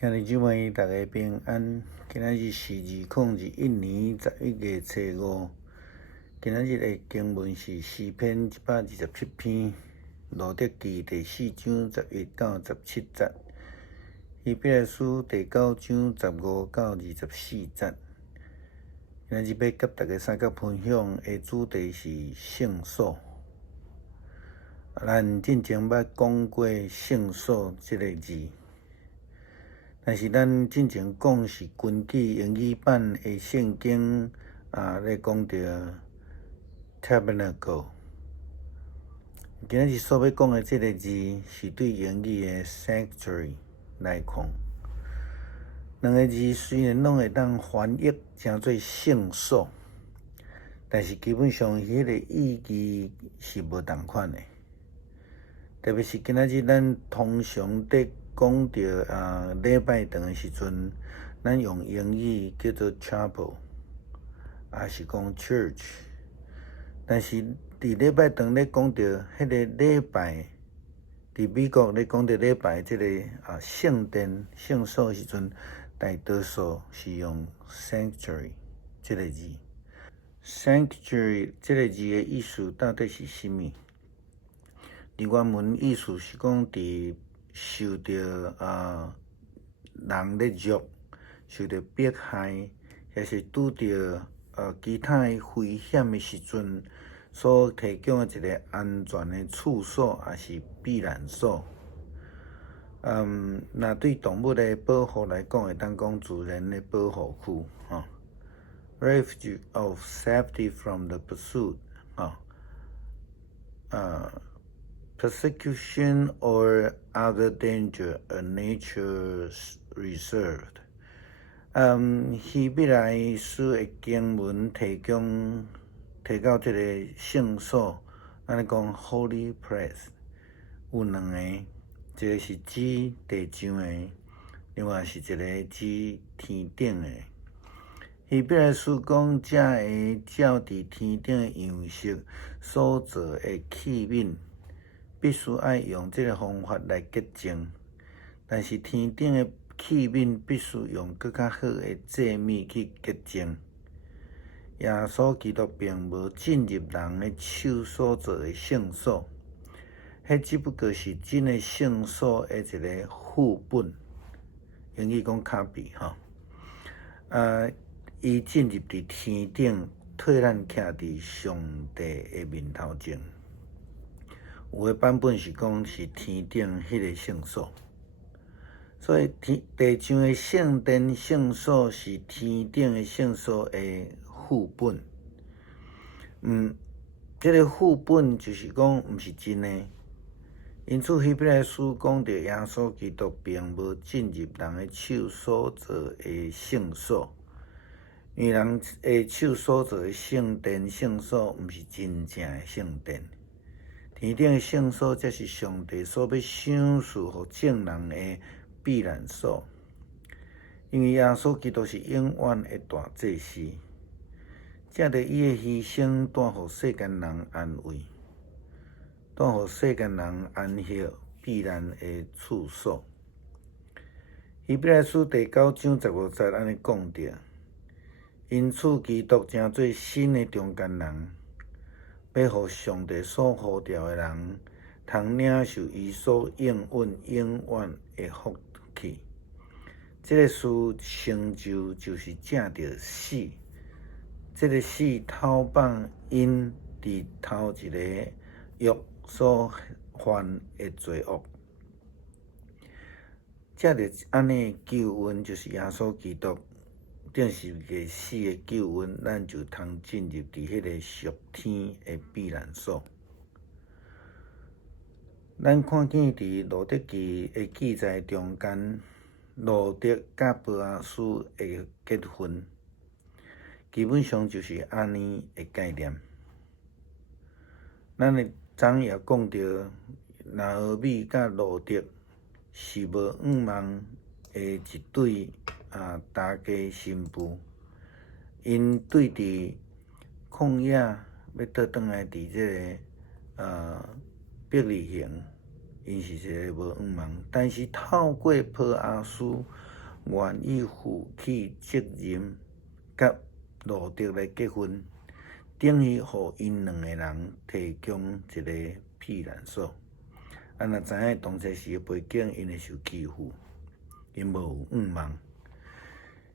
兄弟姊妹，大家平安。今仔日是2021年11月初5。今仔日的经文是诗篇127篇，路得记第4章11到17节，希伯来书第9章15到24节。今仔日要甲大家三角分享的主题是圣所。咱之前捌讲过圣所这个字。但是咱之前讲是根据英语版的圣经咧讲到 tabernacle。今日所要讲的这个字是对英语的 sanctuary 来看，两个字虽然拢会当翻译成做圣所，但是基本上迄个意义是无同款的。特别是今仔日咱通常伫讲到礼拜堂的时阵，咱用英语叫做 chapel， 也是讲 church。但是伫礼拜堂咧讲到迄个礼拜，伫美国咧讲到礼拜这个圣殿、圣所的时阵，大多数是用 sanctuary 这个字。sanctuary 这个字的意思到底是什么？伫原文意思是讲伫受到人咧辱、受到迫害，也是拄着其他的危险的时阵，所提供的一个安全的处所，也是避难所。那对动物的保护来讲，会当讲自然的保护区，refuge of safety from the pursuit persecution or other danger, a nature's reserve。希伯来书的经文提到这个圣所，咱讲 holy place， 有两个，一个是指地上的，另外是一个指天顶的。希伯来书讲，这会照伫天顶的样式所做的器皿，必须爱用这个方法来洁净，但是天顶的器皿必须用更较好的祭物去洁净。耶稣基督并无进入人的手所做的圣所，迄只不过是真的圣所的一个副本，英语讲 copy 伊进入伫天顶，替咱徛伫上帝的面头前。有的版本是讲是天顶迄个圣所，所以地上的圣殿、圣所是天顶的圣所的副本。这个副本就是讲毋是真的，因此希伯来书讲到耶稣基督并无进入人的手所做的圣所，因为人的手所做的圣殿、圣所毋是真正的圣殿。天顶的圣所才是上帝所要赏赐予众人的避难所，因为耶稣基督是永远的大祭司，借着伊的牺牲，带予世间人安慰，带予世间人安息避难的处所。希伯来书第9章15节安尼讲着，因此基督成做新的中间人，要互上帝所呼召的人，通领受伊所应允永远的福气。这个事成就是正着死，这个死偷放因伫头一个狱所犯的罪恶。这着安尼救恩，就是耶稣基督正是个死的救恩，咱就通进入伫迄个属天的避难所。咱看见伫路得记的记载中间，路得甲波阿斯的结婚，基本上就是安尼的概念。咱的昨也讲到，拿俄米甲路得是无五望的一对大家新妇，因对伫旷野要倒转来伫这个伯利恒，因是一个无圆梦，但是透过抱阿斯愿意负起责任，甲路德来结婚，等于互因两个人提供一个避难所。若知影当时时背景，因会受欺负，因无有圆梦。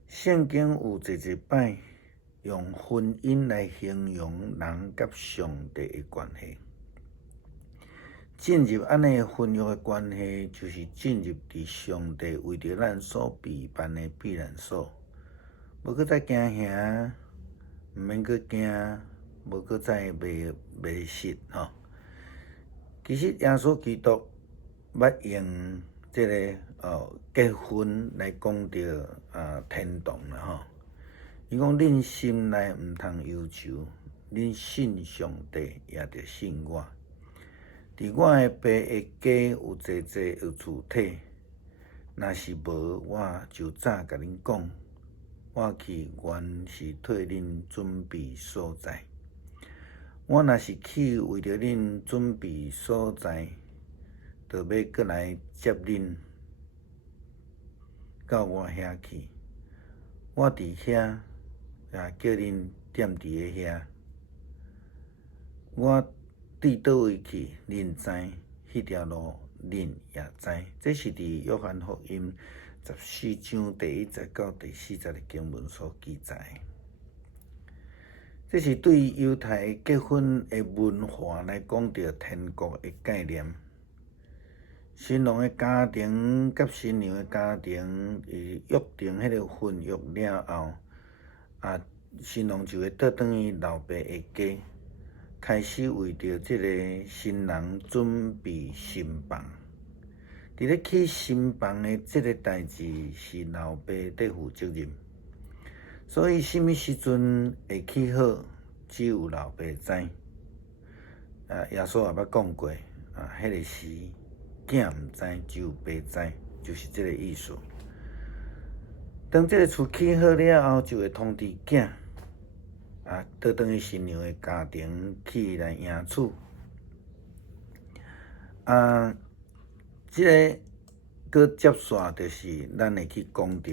圣经有一摆用婚姻来形容人甲上帝的关系。进入安尼婚约的关系，就是进入伫上帝为着咱所备办的避难所，无搁再惊吓，毋免搁惊，无搁再迷失吼。其实耶稣基督捌用即个结婚来讲着天堂啦吼。伊讲恁心内毋通忧愁，恁信上帝也着信我。伫我的爸的家有济济有厝体，若是无，我就早甲恁讲，我去原是替恁准备所在。我若是去为着恁准备所在，就要过来接恁到我遐去。我伫遐也叫恁踮伫个遐。我伫倒位去，恁知；迄条路恁也知。这是伫约翰福音14章第1节到第4节的经文所记载。这是对犹太结婚的文化来讲到天国的概念。新郎的家庭甲新娘的家庭约定迄个婚约了后，新郎就会倒转去老爸的家。开始为着即个新人准备新房，伫咧去新房的即个代志是老爸在负责任，所以什么时阵会去好，只有老爸知。耶稣也捌讲过，迄个时囝毋知，只有爸知，就是即个意思。当即个厝起好了后，就会通知囝。倒转去新娘的家庭去来迎娶。即个搁接续就是咱会去讲到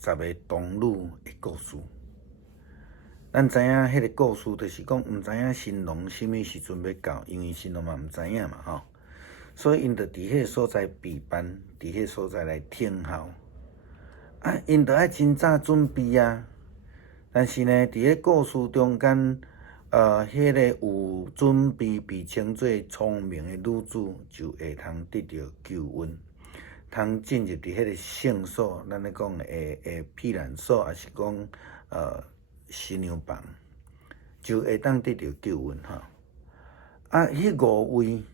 10个童女的故事。咱知影迄个故事，就是讲毋知影新郎什么时阵要到，因为新郎嘛毋知影嘛吼，所以因着伫迄个所在备办，伫迄个所在来听候。因着爱真早准备啊。但是呢，伫个故事中间，迄个有准备被称作聪明的女子，就会通得到救恩，通进入伫迄个圣所，咱咧讲的避难所，也是讲新娘房，就会当得到救恩吼。迄5位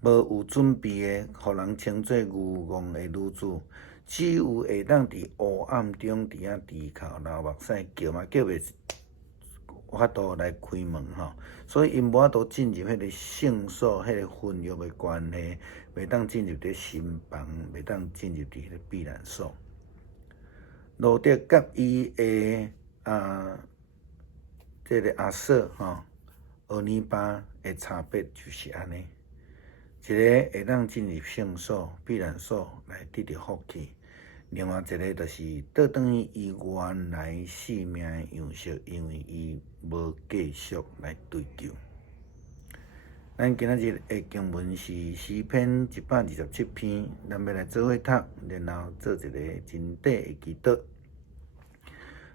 无有准备的，互人称作愚戆的女子。只有会当伫黑暗中伫遐低头流目屎叫嘛叫袂法度来开门吼，所以因无法度进入迄个圣所，迄个婚约的关系，袂当进入伫新房，袂当进入伫迄个避难所。路德甲伊的即个阿嫂俄尼巴的差别就是安尼。一个会当进入圣所、避难所来得到福气，另外一个就是倒转去伊原来性命的样式，因为伊无继续来追求。咱今仔日的经文是诗篇127篇，咱要来做伙读，然后做一个真谛的祈祷。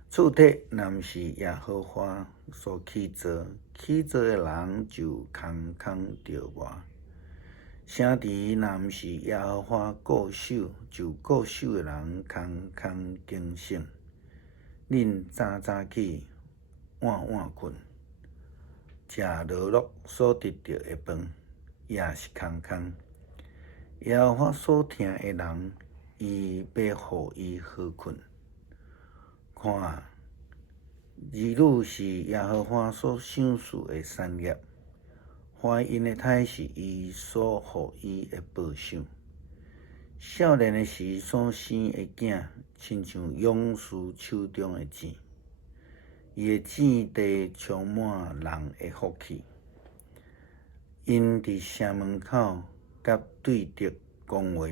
厝体若毋是耶和华所起造，起造的人就空空着活。城池若毋是耶和华固守，就固守的人空空警醒。恁早早起，晚晚困，食落落所得到的饭，也是空空。耶和华所疼的人，伊要互伊好困。看，儿女是耶和华所赏赐的产业。怀孕的胎是伊所互伊的报赏。少年的时所生的囝，亲像勇士手中的钱，伊的钱地充满人的福气。因伫城门口甲对德讲话，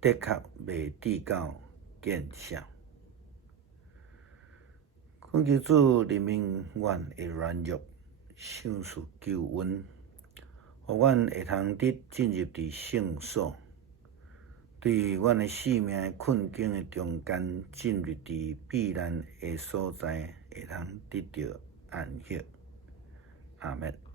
的确未至到见效。恳求主怜悯阮的软弱，圣事救恩，互阮会通得进入伫圣所，对阮的生命的困境的中间，进入伫避难的所在，会通得到安息。阿门。